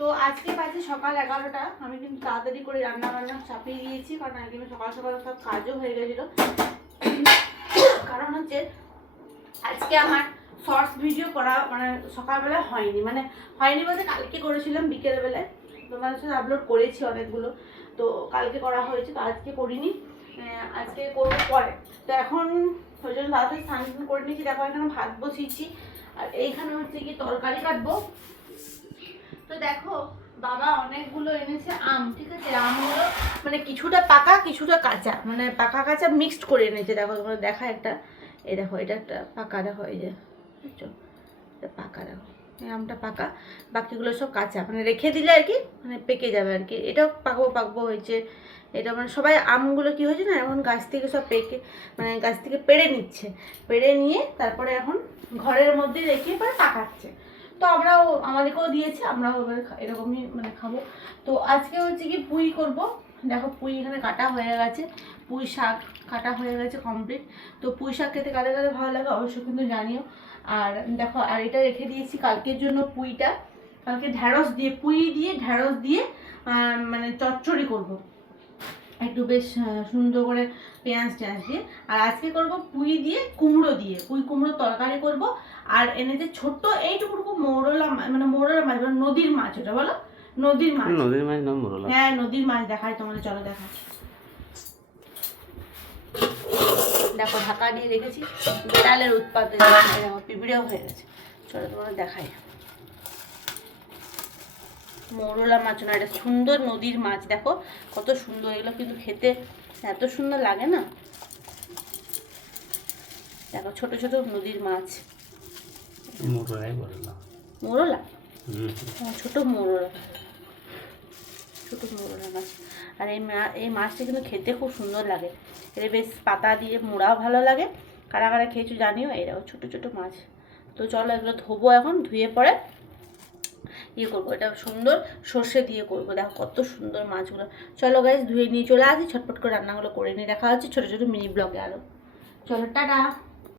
তো আজকে বাজে সকাল 11টা। আমি কিন্তু তাড়াতাড়ি করে রান্না বান্না চাপিয়ে দিয়েছি, কারণ আজকে সকাল সকাল সব কাজও হয়ে গেছিলো। কারণ হচ্ছে আজকে আমার শর্টস ভিডিও করা মানে সকালবেলা হয়নি বলতে কালকে করেছিলাম বিকেলবেলায়, তোমাদের সাথে আপলোড করেছি অনেকগুলো। তো কালকে করা হয়েছে, তো আজকে করিনি, আজকে করবো পরে। তো এখন ওই জন্য তাড়াতাড়ি স্নান করে নিয়েছি। দেখো এখানে ভাত বসিয়েছি, আর এইখানে হচ্ছে কি তরকারি কাটবো। তো দেখো বাবা অনেকগুলো এনেছে আম, ঠিক আছে। আমগুলো মানে কিছুটা পাকা কিছুটা কাঁচা, মানে পাকা কাঁচা মিক্সড করে এনেছে। দেখো তোমরা দেখা একটা, এই দেখো এটা একটা পাকা, দেখো এই যে বুঝছো, এটা পাকা, দেখো এই আমটা পাকা, বাকিগুলো সব কাঁচা, মানে রেখে দিলে আর কি মানে পেকে যাবে আর কি। এটাও পাকবো হয়েছে। এটা মানে সবাই আমগুলো কি হয়েছে না, এখন গাছ থেকে সব পেকে মানে গাছ থেকে পেড়ে নিচ্ছে, পেড়ে নিয়ে তারপরে এখন ঘরের মধ্যে রেখে পরে পাকাচ্ছে। তো আমরাও আমাদেরকেও দিয়েছে, আমরাও এবার এরকমই মানে খাবো। তো আজকে হচ্ছে কি পুঁই করব। দেখো পুঁই এখানে কাটা হয়ে গেছে, পুঁই শাক কাটা হয়ে গেছে কমপ্লিট। তো পুঁই শাক খেতে কাদের কাদের ভালো লাগে অবশ্যই কিন্তু জানিও। আর দেখো আর এটা রেখে দিয়েছি কালকের জন্য পুঁইটা, কালকে ঢ্যাঁড়স দিয়ে পুঁই দিয়ে ঢ্যাঁড়স দিয়ে মানে চচ্চড়ি করব একটু বেশ সুন্দর করে পেঁয়াজ দিয়ে। আর আজকে করব পুঁই দিয়ে কুমড়ো দিয়ে, পুঁই কুমড়ো তরকারি করব। আর এনেছে ছোট্ট এইটুকু মোরলা মানে মোরলা মাছ, মানে নদীর মাছ, ওটা বলো নদীর মাছ। না মোরলা, হ্যাঁ নদীর মাছ দেখায় তোমাদের, চলো দেখা। দেখো ঢাকা দিয়ে রেখেছি, বিড়ালের উৎপাতে পিঁপড়েও হয়ে গেছে। চলো তোমাদের দেখাই। মোরলা মাছ না, এটা সুন্দর নদীর মাছ, দেখো কত সুন্দর। এগুলো কিন্তু খেতে এত সুন্দর লাগে না। দেখো ছোট ছোট নদীর মাছ, মোরলা, ছোট মোরলা, ছোট মোরলা মাছ। আর এই মাছটা কিন্তু খেতে খুব সুন্দর লাগে। এর বেশ পাতা দিয়ে মোড়াও ভালো লাগে। কারা কারা খেয়েছো জানিও। এই দেখো ছোটো ছোটো মাছ। তো চলো এগুলো ধোবো, এখন ধুয়ে পরে ইয়ে করবো, এটা সুন্দর সর্ষে দিয়ে করবো। দেখো কত সুন্দর মাছগুলো। চলো গাইস ধুয়ে নিয়ে চলে আসি, ছটপট করে রান্নাগুলো করে নিয়ে দেখা হচ্ছে ছোটো ছোটো মিনি ব্লগে আরও। চলো টাটা।